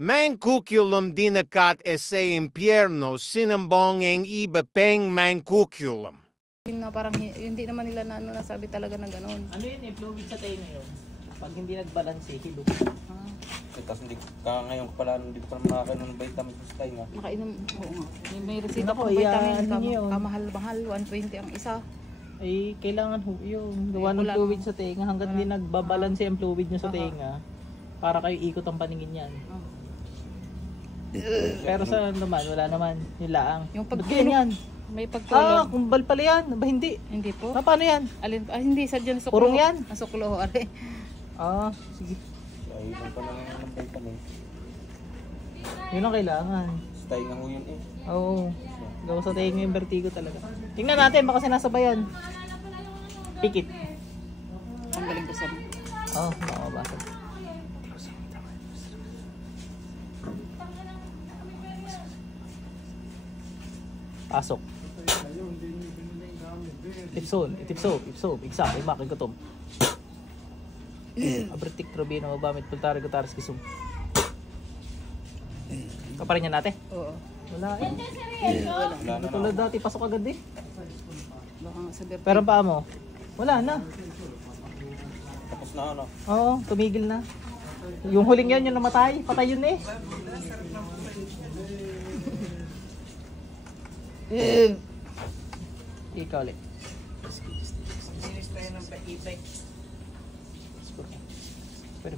Mancuculum dinacat esse impierno sinambongeng iba peng mancuculum. Na parang hindi naman nila na nasabi talaga na gano'n. Ano yun eh, fluid sa tayo ngayon. Pag hindi nagbalanse, hilo. Tapos hindi ka ngayon pala hindi pa makakainom ng vitamin sa tayo nga. Nakainom, oo nga. May resita Nako, pang vitamin, ano yun? kamahal-mahal, 120 ang isa. Ay, kailangan yung gawa ng wala fluid naman. sa tenga hanggat hindi nagbabalanse ang fluid nyo sa tenga. Para kayo ikot ang paningin yan. Pero sa naman, wala naman. Yung laang. Yung Ba't pagtulog, ganyan? may pagtulog. Kumbal pala yan. Ba hindi? Hindi po. Paano yan? Alin, hindi, sa dyan suklo. Purong yan? Ang suklo, are. Sige. Ay, inom pa lang ng vitamin. Yun ang kailangan. Sa tayo nga ho yun eh. Oo. Gawa sa tenga yung vertigo talaga. Tingnan natin, baka sinasabayan. Pikit. Ang galing ko sa Makakabasa. Pasok. Ipsol, iksa, imakil gutom. Abertik trobino, mabamit, pultari, gutaris, kisum. Kaparin niya natin? Oo. Wala eh. Wala na Tulad dati, pasok agad eh. Baka nga sa birthday. Pero ang paa mo? Wala na. Tapos na ano. Oo, tumigil na. Yung huling yan, yung namatay. Patay yun eh. Ikaw ulit. Pwede.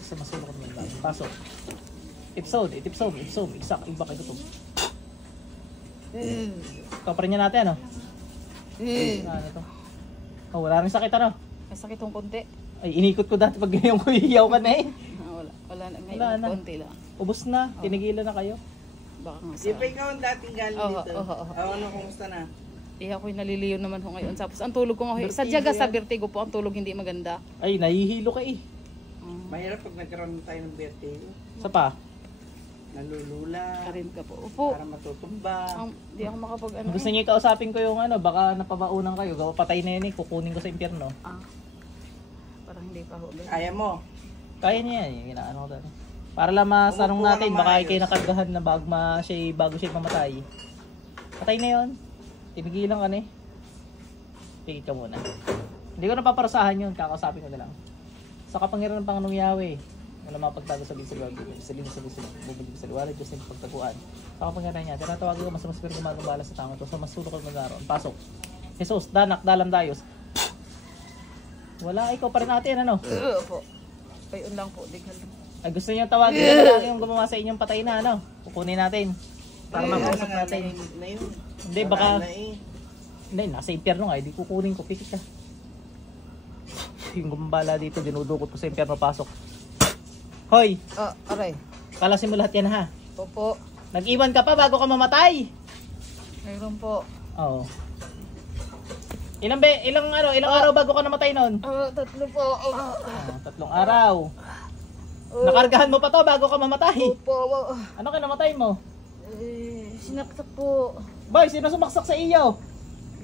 Sa masulok kami yung bago. Pasok. Ipsod, iksak, iba kayo ito. Kaparin niya natin, ano? Ano to? Wala rin sakit, ano? May sakit yung konti. Ay, inikot ko dati pag ganyan ko iyaw ka na eh. Wala na, Wala na. konti lang. Ubus na, tinigilan na kayo. Baka nga sa... Di ba ikaw ang dating galing dito? Ano, kumusta na? ako'y naliliyo naman ho ngayon. Tapos ang tulog ko nga, sadyaga sa vertigo po, ang tulog hindi maganda. Ay, nahihilo ka eh. Mahirap pag nagkaroon tayo ng vertigo. Sa pa? Nalulula. Karin ka po. Opo. Para matutumba. Di ako makapag ano Gusto niyo kausapin ko yung ano, baka napabaunan kayo. Gawa patay na yun eh, kukunin ko sa impyerno. Parang hindi pa ho. Kaya mo. Kaya niya yan, yung inaano ko dati. Para lang masanong Umupo ka natin, ng baka maayos. kayo nakargahan na bago siya mamatay. Patay na yun. Tinigilan ka na eh. Tigit ka muna. Hindi ko napaparasahan yun, kakausapin ko na lang. Sa kapangyarihan ng Panginoong Yahweh, wala mapagtago sa linsag, bubalik sa liwanag, Diyos na pagtaguan. Sa kapangyarihan niya, tinatawag ko mas pero gumagambala sa tango to, sa masulok at magaroon. Pasok. Jesus, danak, dalam dayos. Wala, ikaw pa rin natin, ano? Opo. Kayon lang po, dighal lang. Ay, gusto niyo tawagin na lang yung gumawa sa inyong patay na, ano? Kukunin natin. Para makausap natin. Na yun. Hindi, baka... Wala na eh. Hindi, nasa impyerno nga, hindi kukunin ko, pikit ka. Yung gumbala dito, dinudukot ko sa impyerno, pasok. Hoy! Aray. Kalasin mo lahat yan ha. Opo. Nag-iwan ka pa bago ka mamatay. Mayroon po. Oo. Ilang araw bago ka namatay noon? 3 po. 3 araw. Nakargahan mo pa to bago ka mamatay. Opo. Ano ka namatay mo? Sinaksak po. Boy, sino sumaksak sa iyo?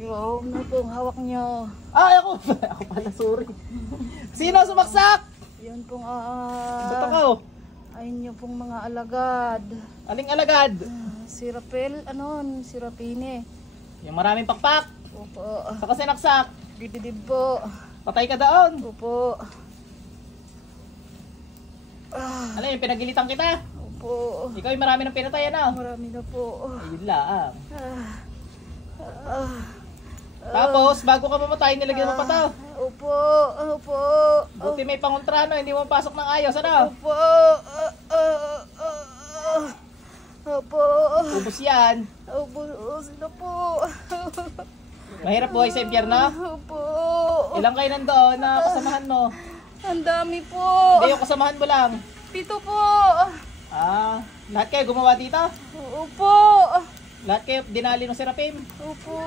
Yung na pong hawak niyo. Ako pala, sorry. Sino sumaksak? Yun pong Ba't ako? ayun yung pong mga alagad. Aling alagad? Si Rapel, si Rapine. Yung maraming pakpak. Opo. Saka sinaksak. Dibdib po. Patay ka doon. Opo. Ano yung pinagilitan kita? Opo. Ikaw yung marami ng pinatay, ano? Marami na po. Ayun lang. Tapos, bago ka mamatay, nilagyan mo pa to. Opo. Opo. Buti may pangontrano, hindi mo pasok ng ayos, ano? Opo. Opo. Ubus yan. Opo. Sino po? Mahirap buhay sa impyerno. Opo. Ilang kayo nandoon na kasamahan mo? Ang dami po. Hindi yung kasamahan mo lang. 7 po. Lahat kayo gumawa dito? Opo. Lahat kayo dinali ng Serapim? Opo.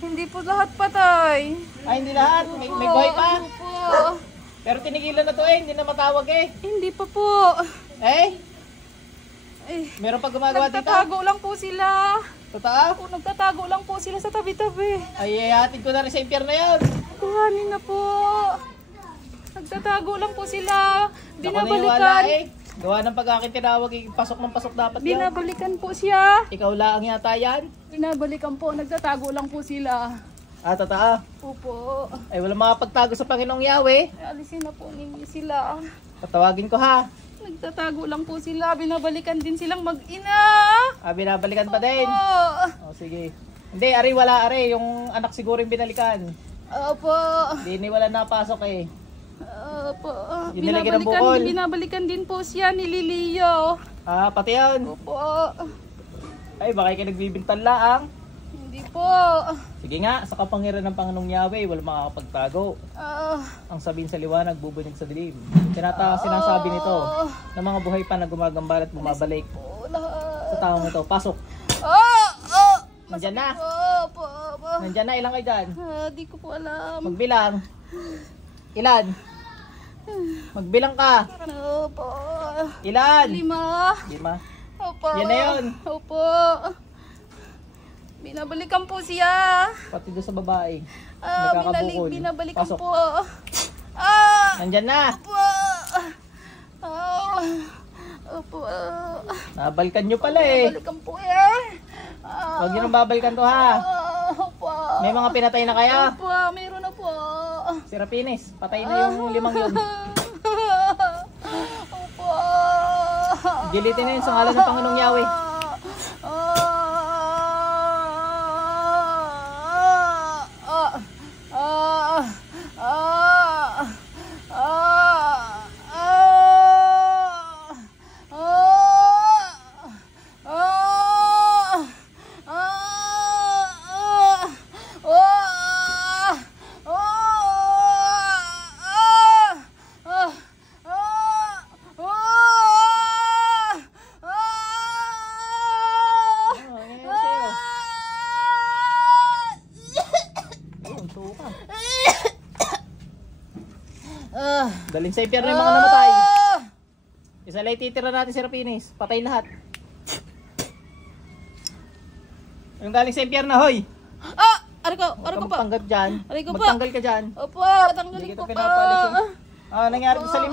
Hindi po lahat patay. Ay, hindi lahat. May buhay pa. Opo. Pero tinigilan na to eh. Hindi na matawag eh. Hindi pa po. Eh? Eh, Meron pa gumagawa dito? nagtatago lang po sila. Totoo? Nagtatago lang po sila sa tabi-tabi. Ay, hatid ko na rin sa impyerno yun. Kuhanin na po. Nagtatago lang po sila. Ako naniwala Binabalikan. eh. Gawa ng pag-akin tinawag, pasok ng pasok dapat yan. Binabalikan po siya. Ikaw lang yata yan. Binabalikan po. Nagtatago lang po sila. Ah, totoo. Opo. Ay, wala makapagtago sa Panginoong Yahweh. Alisin na po ninyo sila. Patawagin ko ha. Nagtatago lang po sila. Binabalikan din silang mag-ina. Ah, binabalikan pa din. Opo. Oh, sige. Hindi, ari wala ari. Yung anak siguro yung binalikan. Opo. Hindi wala napasok eh. Opo. Yung nilagyan ng bukol. Binabalikan din po siya ni Lilio. Ah, pati yun. Opo. Ay, baka kayo nagbibintan laang. Hindi po. Sige nga, sa kapangyarihan ng Panginoong Yahweh, wala makakapagtago. Ang sabihin sa liwanag, bubunyag sa dilim. Sinasabi nito ng mga buhay pa na gumagambal at bumabalik Po lahat. sa taong ito. Pasok. Oh! Nandyan na. Opo. Nandyan na. Ilang kayo dyan? Di ko po alam. Magbilang. Ilan? Magbilang ka. Opo. Ilan? 5. 5. Opo. Yan na yun. Opo. Binabalikan po siya. Pati doon sa babae. Binabalikan Pasok. po. Nandyan na. Opo. Opo. Nabalikan nyo pala eh. Binabalikan po eh. Huwag nyo nang babalikan to ha. Opo. May mga pinatay na kaya. Opo, meron na po. Si Rapinis, patay na yung 5 yun. Opo. Gilitin na yun sa ngalan ng Panginoong Yahweh. Dalhin sa impyerno yung mga namatay. Isa lang titira natin si Rapinis. Patay lahat. Yung galing sa impyerno, hoy! Ano ko pa? Magtanggal dyan. Aray ko pa. Magtanggal ka dyan. Opo, tanggalin Hindi ko kita pa. pinapalis. Ah, nangyari ko sa 5.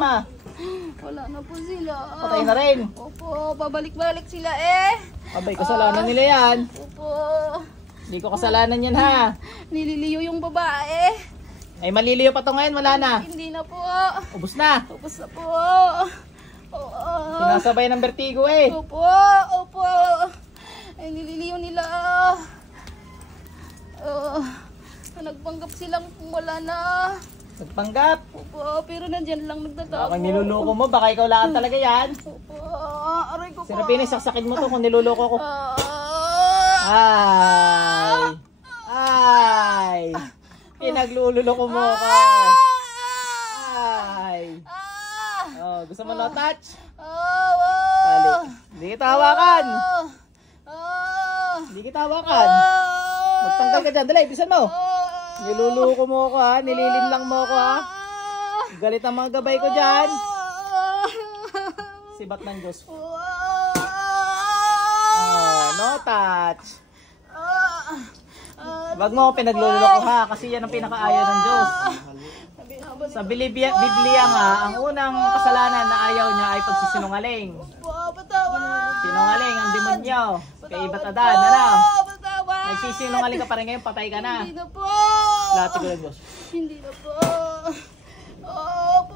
Wala na po sila. Patay na rin. Opo, babalik-balik sila eh. Abay, kasalanan nila yan. Opo. Hindi ko kasalanan yan ha. Nililiyo yung babae. Ay, maliliyo pa to ngayon, wala na. Hindi na po. Ubus na. Tapos na po. Oo. Sinasabay ng vertigo eh. Opo, opo. Ay, nililiyo nila. Nagpanggap silang wala na. Nagpanggap. Opo, pero nandyan lang nagtatago. Baka niluloko mo, baka ikaw lang talaga yan. Opo, aray ko Si po. Rapinis, saksakin mo to kung niluloko ko. Ah. Ay! Pinaglululoko mo ka. Ay! Oh, gusto mo no touch? Tali. Hindi kita hawakan. Hindi kita hawakan. Magtanggal ka dyan. Dali, bilisan mo. Niluluko mo ko ha. Nililinlang mo ko ha. Galit ang mga gabay ko dyan. Sibat ng Diyos. Oh, no touch. Wag mo ako pinagluloko ha. Kasi yan ang pinakaayaw ng Diyos. Sa Biblia nga, ang unang kasalanan na ayaw niya ay pagsisinungaling. Sinungaling ang demonyo. Kay Ibat Adan, ano? Nagsisinungaling ka pa rin ngayon, patay ka na. Hindi na po. Lati ko ng Diyos. Hindi na po. Opo,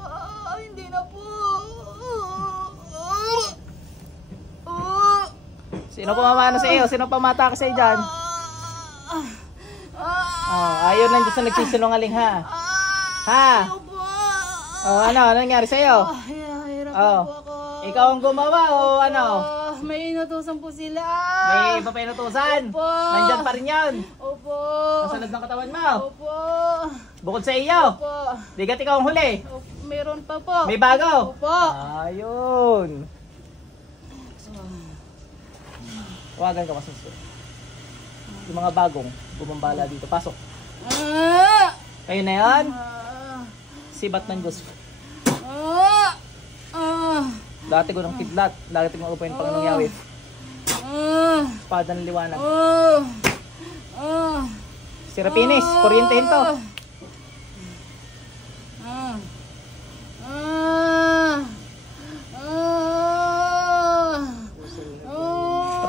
hindi na po. Sino pamamana sa iyo? Sino pamata ka sa iyo dyan? Oh, ayaw ng Diyos na nagsisinungaling ha. Ha? Oh, ano nangyari sa iyo? Hirap Oh. po ako. Ikaw ang gumawa o ano? May inutusan po sila. May iba pa inutusan? Opo. Nandyan pa rin yun. Opo. Kasalad ng katawan mo. Opo. Bukod sa iyo. Opo. Bigat ikaw ang huli. Opo. Meron pa po. May bago. Opo. Ayun. Tawagan ka masusunod. Yung mga bagong bumambala dito. Pasok. Kayo na yan? Sibat ng Diyos. Dati ko ng kidlat. Dati ko upo yung Panginoong Yahweh. Espada ng liwanag. Si Rapinis, kuryentehin to.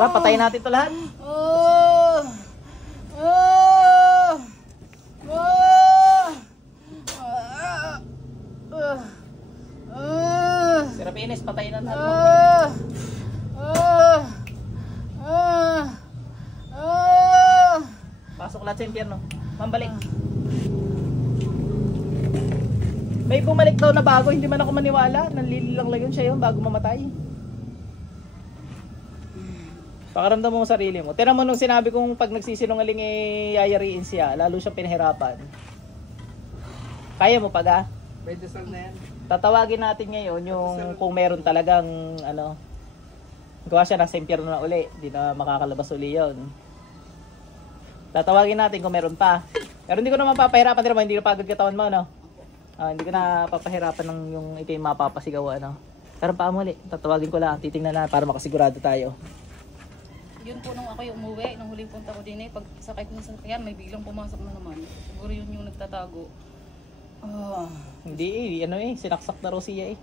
Tara, patayin natin ito lahat. Serapines, patayin natin lahat. Pasok lahat sa impyerno. Mambalik. May bumalik daw na bago, hindi man ako maniwala. Nanlililang lang yun siya yun bago mamatay. Pakaramdam mo sa sarili mo. Tira mo nung sinabi kong pag nagsisinungaling yayariin siya, lalo siyang pinahirapan. Kaya mo pa ga? May dasal na yan. Tatawagin natin ngayon yung kung meron talagang gawa siya nasa impyerno na uli, hindi na makakalabas uli yun. Tatawagin natin kung meron pa. Pero hindi ko naman papahirapan, tira mo, hindi na pagod katawan mo, no? Hindi ko na papahirapan ng yung ito yung mapapasigaw, ano? Pero pa muli, tatawagin ko lang, titingnan na para makasigurado tayo. Yun po nung ako yung umuwi, nung huling punta ko din pag sakay ko ng sasakyan, may biglang pumasok na naman. Siguro yun yung nagtatago. Hindi sinaksak na raw siya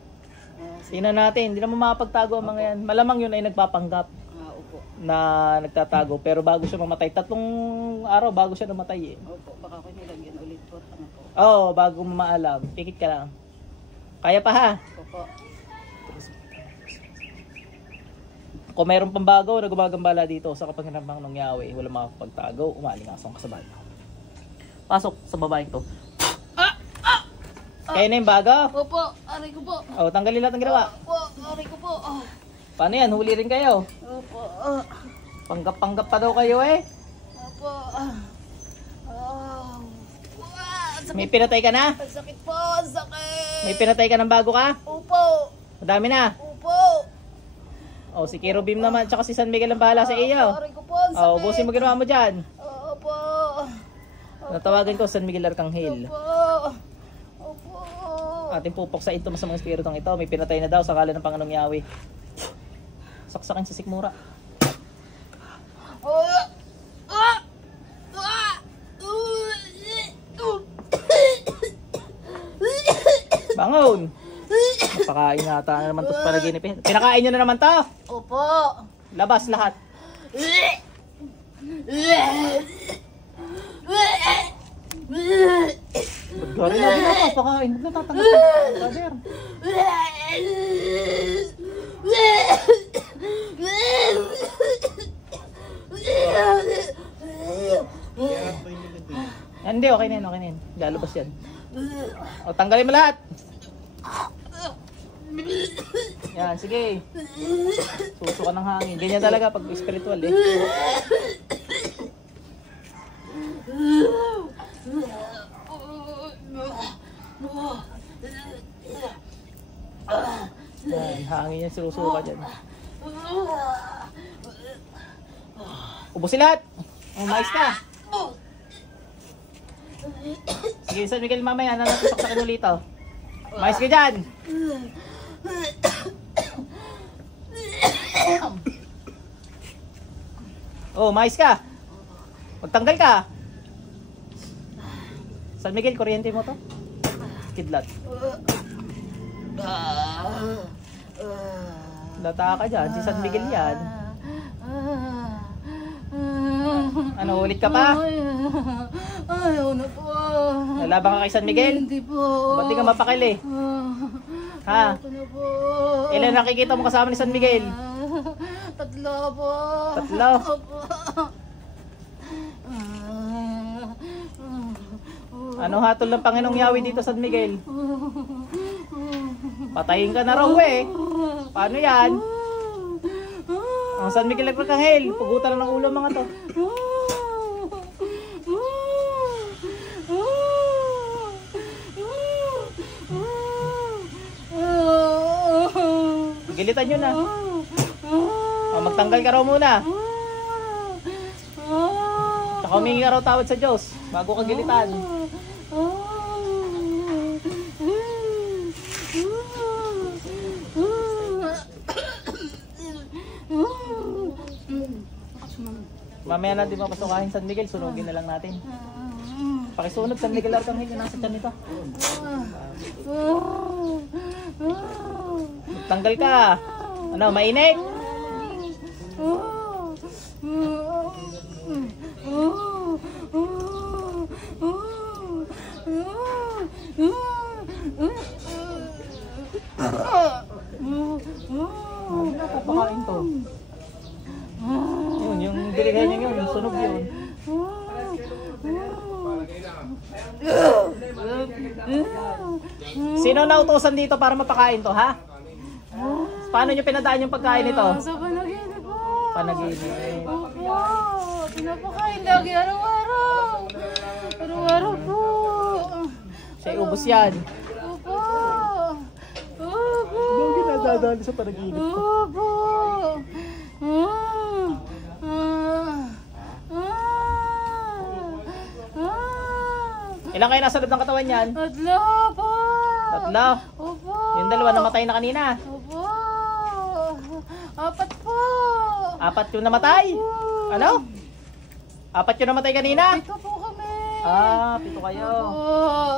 Tingnan natin, hindi naman makapagtago ang mga yan. Malamang yun ay nagpapanggap Opo. na nagtatago. Pero bago siya mamatay, 3 araw bago siya namatay Opo, baka ko nilagyan ulit po. Ano po? Oo, bago maalam. Pikit ka lang. Kaya pa ha? Opo. Kung mayroon pang bago na gumagambala dito sa kapangyarihan ng Yahweh, wala makakapagtago, umalingasong ka sa bahay. Pasok sa babaeng to. Kaya na yung bago? Opo, aray ko po. O, tanggalin lahat ng ginawa. Opo, aray ko po. Paano yan? Huli rin kayo. Opo. Panggap-panggap pa daw kayo Opo. Sakit. May pinatay ka na? Ang sakit po, ang sakit. May pinatay ka ng bago ka? Opo. Madami na. Opo. O, si Kerubim naman, tsaka si San Miguel ang bahala sa iyo. Aray ko po, ang sakit. O, ubusin mo ginawa mo dyan. Opo. Natawagan ko San Miguel Arcangel. Opo. Ating pupok sa ito sa mga espiritong ito. May pinatay na daw sa ngalan ng Panginoong Yahweh. Saksakin sa sikmura. Bangon! Napakain nata na naman ito sa panaginip. Pinakain nyo na naman to! Opo. Labas lahat. Gari na din ako, pakain. Huwag natatanggap ka, brother. Hindi, okay na yan. Lalabas yan. O, tanggalin mo lahat. Yan, sige. Suso ka ng hangin. Ganyan talaga pag spiritual Yan, hangin yan, sinusuka dyan. Ubusin lahat! Mais ka! Sige, San Miguel, mamaya na natin saksakin ulit ito. Mais ka dyan! Oh, mais ka! Magtanggal ka! San Miguel, kuryente mo to? Kidlat. Lata ka dyan, si San Miguel yan. Ano, ulit ka pa? Ayaw na po. Nalaban ka kay San Miguel? Hindi po. Ba't di ka mapakili? Ha? Ayaw na po. Ilan nakikita mo kasama ni San Miguel? 3 po. 3? Opo. Ano hatol ng Panginoong Yahweh dito San Miguel? Patayin ka na raw Paano yan? Ang San Miguel Arcangel, pugutan na ng ulo mga to. Gilitan nyo na. Magtanggal ka raw muna. Tsaka humingi ka raw tawad sa Diyos bago ka gilitan. Mamaya natin mapasukahin San Miguel, sunugin na lang natin. Pakisunog San Miguel Arcangel yung nasa tiyan nito. Tanggal ka. Ano, mainit? Napapakain to. Yun, yung binigay niya yun, yung sunog yun. Sino nautusan dito para mapakain to, ha? Paano nyo pinadaan yung pagkain nito? Sa panaginip po. Panaginip. Opo. Pinapakain lagi araw-araw. Araw-araw po. Siya ubos yan. Opo. Opo. Anong ginadadali sa panaginip ko? Opo. Ilan kayo nasa loob ng katawan yan? Tatlo po. Tatlo. Opo. Yung dalawa namatay na kanina. Opo. Apat po. Apat yung namatay. Ano? Apat yung namatay kanina? Ito po kami. Ah, 7 kayo. Opo.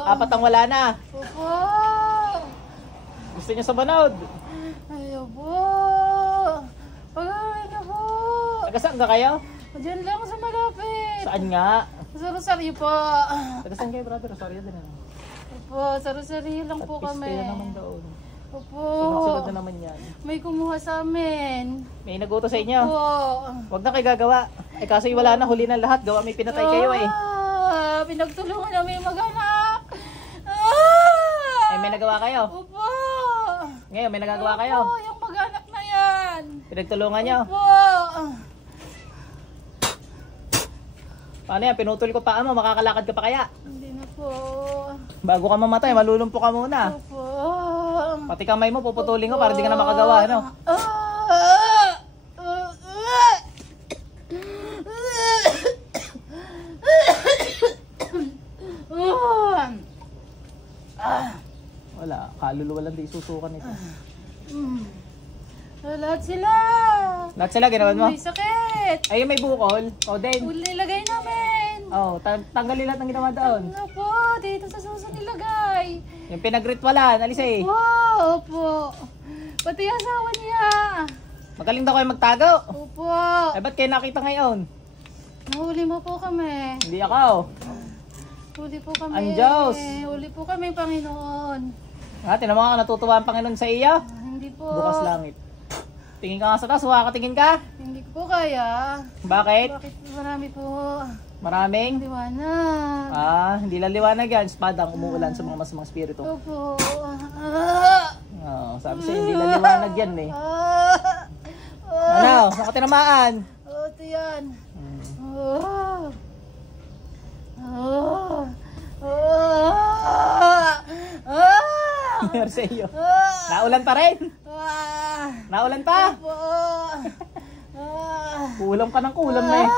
Apat ang wala na. Opo. Gusto niyo sa banod? Ayaw po. Pag-aari na po. Taga saan ka kayo? Diyan lang sa malapit. Saan nga? Sa Rosario po. Taga saan kayo, brother? Sorry, din ano. Opo, sa Rosario lang po At kami. piste naman doon. Opo. Sunod-sunod na naman yan. May kumuha sa amin. May nagutos sa inyo. Opo. Huwag na kayo gagawa. Eh kaso wala na, huli na lahat. Gawa may pinatay kayo eh. Pinagtulungan namin mag-anak. Eh may nagawa kayo. Opo. Ngayon may nagagawa kayo. Opo, yung mag-anak na yan. Pinagtulungan nyo. Opo. Paano yan? Pinutol ko pa mo. Makakalakad ka pa kaya? Hindi na po. Bago ka mamatay, malulumpo ka muna. Opo. Pati kamay mo, puputulin ko para di ka na makagawa. Ano? Wala. Kaluluwa lang di susukan ito. Lahat sila. Lahat sila, ginawan mo? May sakit. Ayun, may bukol. O, din. Nilagay namin. Oh, tanggalin lahat ng ginawa doon. Ano po, dito sa suso nilagay. Yung pinagritwalan, alis eh. Opo. Pati asawa niya. Magaling daw kayo magtago. Opo. Eh, ba't kayo nakita ngayon? Nahuli mo po kami. Hindi ako. Huli po kami. Ang Diyos. Huli po kami, Panginoon. Nga, tinama ka, natutuwa ang Panginoon sa iyo. Hindi po. Bukas langit. Tingin ka nga sa taas, tingin ka. Hindi ko po kaya. Bakit? Bakit marami po Maraming? liwanag? Hindi lang liwanag yan. Espadang umuulan sa mga masamang spirito. Opo. Sabi sa'yo, hindi lang liwanag yan eh. Ano? Saan ka tinamaan? Ito yan. Nangyari sa iyo. Naulan pa rin. Naulan pa. Opo. Kulam ka ng kulam na eh.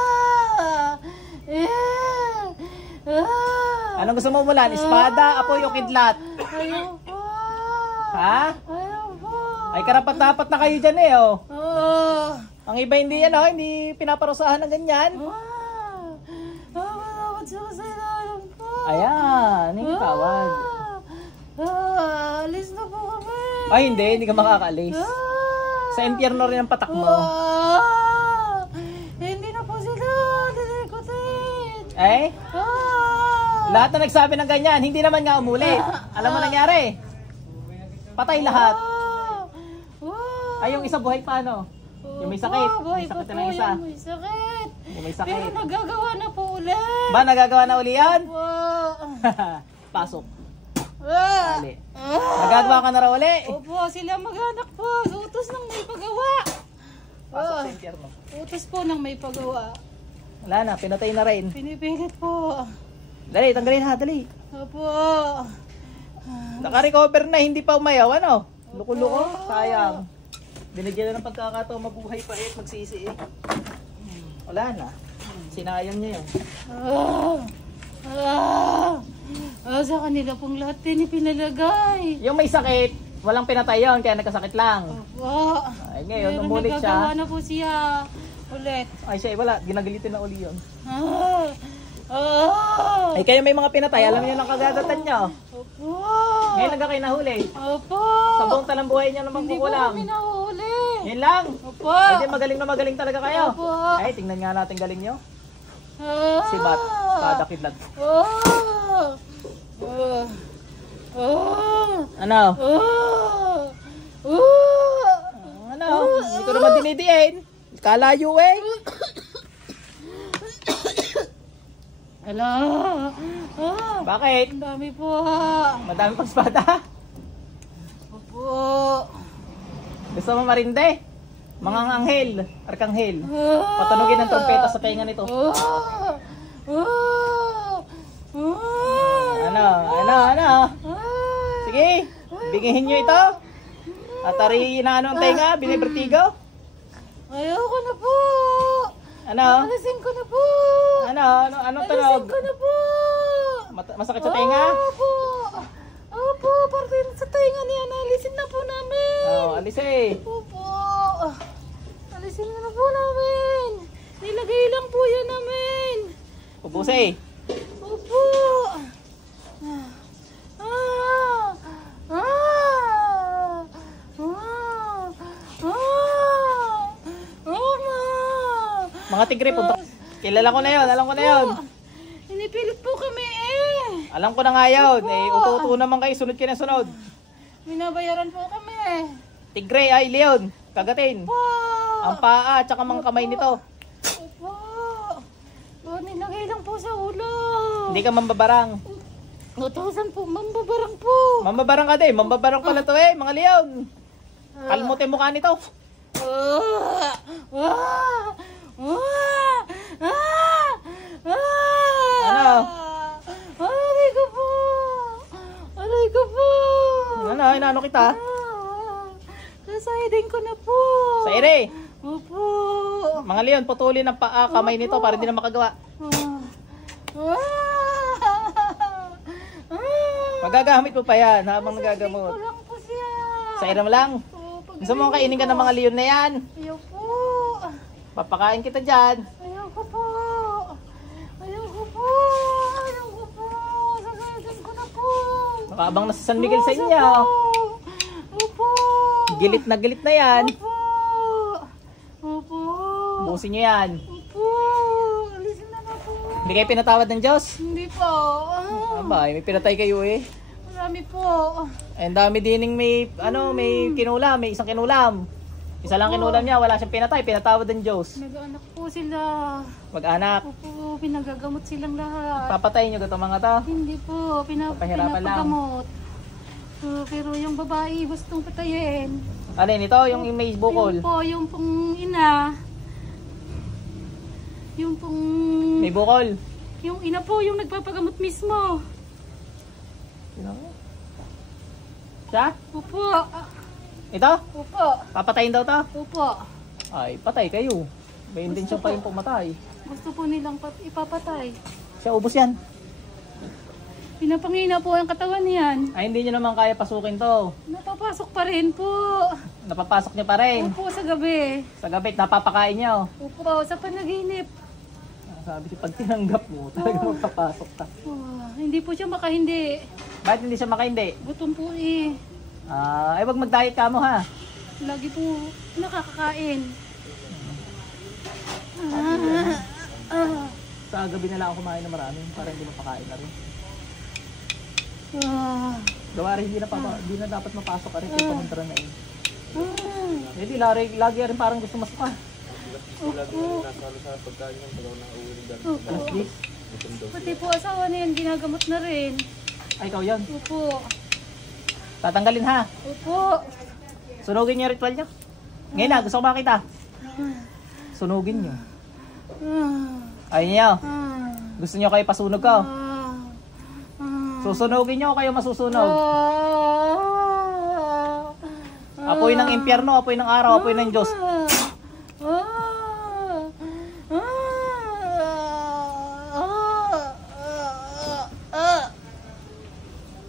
Anong gusto mo umulan? Espada, apoy o kidlat? Ayaw po. Ha? Ayaw po. Ay karapat-dapat na kayo dyan eh oh. Ah. Ang iba hindi yan oh, hindi pinaparusahan ng ganyan. Malawat sa kasalanan po. Ayan, yung tawag. Alis na po kami. Ay hindi ka makakaalis. Sa impyerno rin ang patak mo. Hindi na po sila dinikutin. Eh? Lahat na nagsabi ng ganyan, hindi naman nga umuli. Alam mo nangyari? Patay lahat. Ay, yung isa buhay pa ano? Yung may sakit. May sakit na ng isa. Yung may sakit. Yung may Pero sakit. nagagawa na po ulit. Ba, nagagawa na uli yan? Pasok. Dali. Nagagawa ka na raw uli. Opo, sila mag-anak po. Utos ng may pagawa. Pasok sa impyerno. Utos po ng may pagawa. Wala na, pinatay na rin. Pinipilit po. Dali, tanggalin ha, dali. Opo. Naka-recover na, hindi pa umayaw, ano? Luko-luko, sayang. Binigyan na ng pagkakataon mabuhay pa eh, magsisi eh. Wala na. Sinayang niya yun. Sa kanila pong lahat pinalagay. Yung may sakit, walang pinatay yun, kaya nagkasakit lang. Opo. Ay, ngayon, Pero umulit nagagawa siya. na po siya ulit. Ay, siya, wala. Ginagalitin na uli yun. Ah! Ay, kayo may mga pinatay, alam niyo ng kagadatan niyo. Opo. Ngayon lang kayo nahuli. Opo. Sa buong talang buhay niyo naman Hindi po kukulang. kami nahuli. Yan lang. Opo. Ay, di magaling talaga kayo. Opo. Ay, tingnan nga natin galing niyo. Ah! Si Bat, Pada Kidlat. Oh! Oh! Oh! Ano? Oh! ko naman dinidiin. Kalayo eh. Ala. Bakit? Ang dami po. Madami pang espada. Opo. Gusto mo marinde? Mga anghel, arkanghel. Patunugin ng trompeta sa tenga nito. Ano? Sige, bingihin nyo ito. At arihin na ang tenga, binibertigo. Ayoko na po. Ano? Alisin ko na po. Anong tunog? Alisin ko na po. Masakit sa tenga? Opo, parte sa tenga niya. Alisin na po namin. Alis eh. Opo. Alisin na po namin. Nilagay lang po yan namin. Ubus eh. Opo. Mga tigre, punta. Kilala ko na yun, alam ko na yun. Inipilit po kami eh. Alam ko na nga yun. Uto-uto naman kayo, sunod kayo na sunod. Binabayaran po kami. Tigre ay leon, kagatin. Po. Ang paa, tsaka mga kamay nito. Opo. Nilagay lang po sa ulo. Hindi ka mambabarang. 2,000 po, mambabarang po. Mambabarang ka din, mambabarang pala to eh, mga leon. Kalmutin mukha nito. Ano? Aray ko po. Aray ko po. Ano kita? Kasaidin ko na po. Sa ere. Opo. Mga leon, putulin ang paa, kamay nito para di na makagawa. Magagamit mo pa yan habang nagagamot. Ko lang po siya. Sa ere mo lang. Gusto mo kainin ka ng mga leon na yan? Ayoko. Papakain kita dyan. Ayoko po. Ayoko po. Ayoko po. Sasayatin ko na po. Makabang na sa San Miguel sa inyo. Opo. Gilit na yan. Opo. Opo. Busin nyo yan. Opo. Alisin na po. Hindi kayo pinatawad ng Diyos? Hindi po. Aba, may pinatay kayo eh. Marami po. Ang dami dining may kinulam, may isang kinulam. Isa lang kinulam niya, wala siyang pinatay, pinatawad ng Diyos. Nag-anak po sila. Mag-anak, Opo, pinagagamot silang lahat. papatay niyo ito mga to. Hindi po, Papahirapan lang. pinapagamot. Pero yung babae gustong patayin. Alin ito, yung may bukol. Yung po, yung pong ina. Yung pong... May bukol. Yung ina po, yung nagpapagamot mismo. Siya? Opo. Ito? Opo. Papatayin daw to? Opo. Ay, patay kayo. May intensyon pa yung pumatay. Gusto po nilang ipapatay. Siya, ubos yan. Pinapangina po ang katawan niyan. Ay, hindi nyo naman kaya pasukin to. Napapasok pa rin po. Napapasok niya pa rin. Opo, sa gabi. Sa gabi, napapakain niyo. Opo, sa panaginip. Sabi ko, pag tinanggap mo, talaga magpapasok ka. Hindi po siya makahindi. Bakit hindi siya makaindi? Gutom po eh. Ay, wag mag-diet ka mo ha. Lagi po nakakakain. Sa gabi na lang ako kumain ng marami para hindi mapakain na rin. Gawa rin, hindi na dapat mapasok ka rin kung pumunta na eh. Hindi, lagi rin parang gusto masok ka. Opo. Pati po asawa na yan, ginagamot na rin. Ay, ikaw yan. Opo. Tatanggalin ha. Opo. Sunugin niyo yung ritual niyo. Ngayon na, gusto ko makita. Sunugin niyo. Ayun niyo. Gusto niyo kayo pasunog ko. Susunugin niyo o kayo masusunog. Apoy ng impyerno, apoy ng araw, apoy ng Diyos.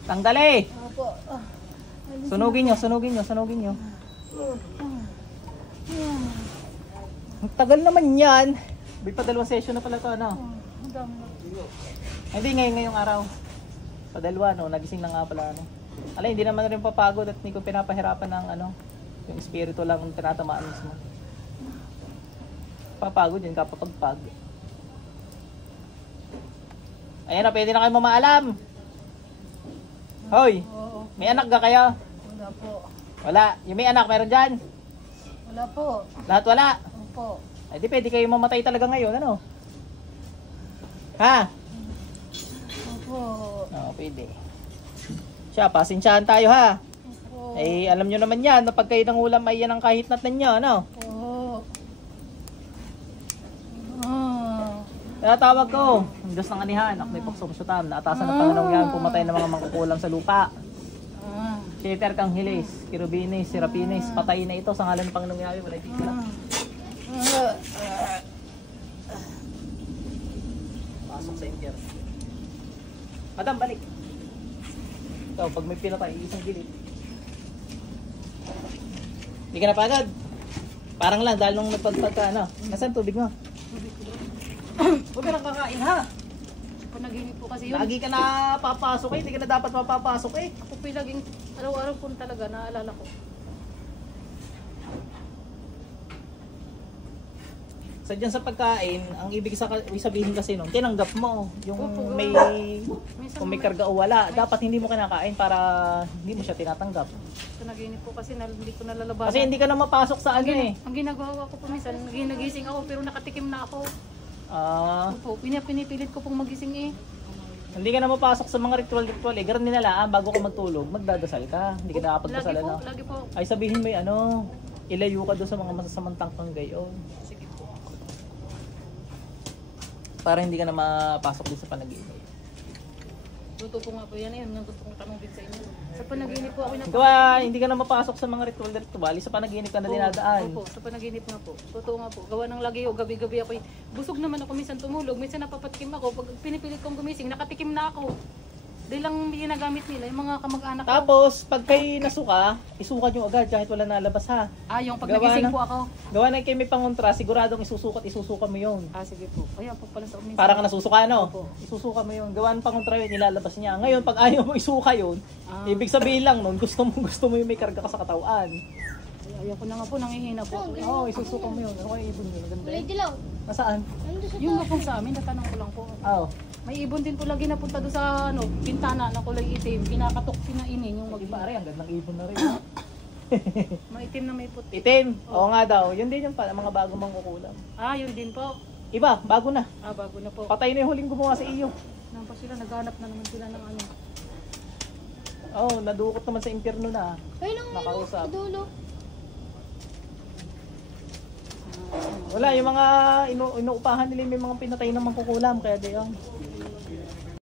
Tanggali. Sunugin niyo, sunugin niyo, sunugin niyo. Ang tagal naman yan. May pa dalawang session na pala to, ano? Hindi, ngayong araw. Padalwa, no? Nagising na nga pala, ano? Alay, hindi naman rin papagod at hindi ko pinapahirapan ng, ano, yung espiritu lang kung tinatamaan mismo. Papagod yun kapag pag. Ayan na, pwede na kayo mamaalam. Hoy, may anak ka kayo? Wala po. Wala. Yung may anak, meron dyan? Wala po. Lahat wala. Opo. Ay di pwede kayo mamatay talaga ngayon, ano? Ha? Opo. Oo, pwede. Siya, pasensyahan tayo ha. Opo. Eh, alam nyo naman yan, na pag kayo ng ulam ay yan ang kahit nat ninyo, ano? Opo. Ah. Kaya tawag ko, ang Diyos ng anihan, ako may pagsusutam, naatasan ng Panginoong yan, pumatay ng mga mangkukulam sa lupa. Ah. Peter kang hilis, Kirubinis, Serapinis, patay na ito sa ngalan ng Panginoong Yahweh, wala itigil. Pasok sa impyerno. Madam, balik. Ikaw, pag may pila tayo, isang gilid. Hindi ka na pagod. Parang lang, dahil nung nagpagpag ka, ano? Nasaan tubig mo? Huwag ka nang kakain, ha? Panaginip po kasi yun. Lagi ka na papasok eh, hindi ka na dapat mapapasok eh. Ako po yung laging araw-araw po talaga naalala ko. So dyan sa pagkain, ang ibig sabihin kasi nun, tinanggap mo yung Opo, may, minsan kung may naman- karga o wala, dapat hindi mo kinakain para hindi mo siya tinatanggap. Panaginip po kasi hindi ko nalalabasan. Kasi hindi ka na mapasok sa ano eh. Ang ginagawa ko po minsan, nagising ako pero nakatikim na ako. Ah, Opo, pinipilit ko pong magising eh. hindi ka na mapasok sa mga ritual eh. Ganun nila bago ka magtulog, magdadasal ka. Hindi ka na Lagi kapagdasal po, ano. lagi po. Ay sabihin mo ano, ilayo ka doon sa mga masasamang tangkang gayon. Sige po. Para hindi ka na mapasok din sa panaginip. Luto po nga po yan. Yan ang gusto kong tanong din sa inyo. Sa panaginip po ako Gawa, hindi ka na mapasok sa mga ritual, sa panaginip ka na dinadaan. Opo, sa panaginip nga po. Totoo nga po. Gawa ng lagi o gabi-gabi ako. Busog naman ako minsan tumulog. Minsan napapatikim ako. Pag pinipilit kong gumising, nakatikim na ako. Dahil lang ginagamit nila yung mga kamag-anak ko. Tapos, pag kayo nasuka, isuka nyo agad kahit wala nalabas ha. Ah, yung pag Gawa nagising ng- po ako. Gawa na kayo may pangontra, siguradong isusuka mo yun. Ah, sige po. Kaya po pala sa umis. Parang ka nasusuka, no? Opo. Isusuka mo yun. Gawa ng pangontra yun, nilalabas niya. Ngayon, pag ayaw mo isuka yun, Ah. ibig sabihin lang nun, gusto mo yung may karga ka sa katawan. Ayaw ko na nga po, nangihina po. ako. Oo, isusuka mo yun. Ano kayo ibon yun? Maganda Kulay yun. dilaw. Nasaan? Nandun sa Yung nga po sa amin, natanong ko lang po. Oo. May ibon din po lagi napunta doon sa bintana na kulay itim. Kinakatok, kinainin yung Iba mag rin, ang gandang ibon na rin. maitim na may puti. Itim. Oo nga daw. Yun din yung mga bago mangkukulam. Ah, yun din po. Iba, bago na. Ah, bago na po. Patay na yung huling gumawa sa iyo. Nang pa sila, naghanap na naman sila ng ano. Oo, nadukot naman sa impyerno na. Ayun ang Nakausap. sa dulo. Wala, yung mga inuupahan nila may mga pinatay na mangkukulam. Kaya di yun.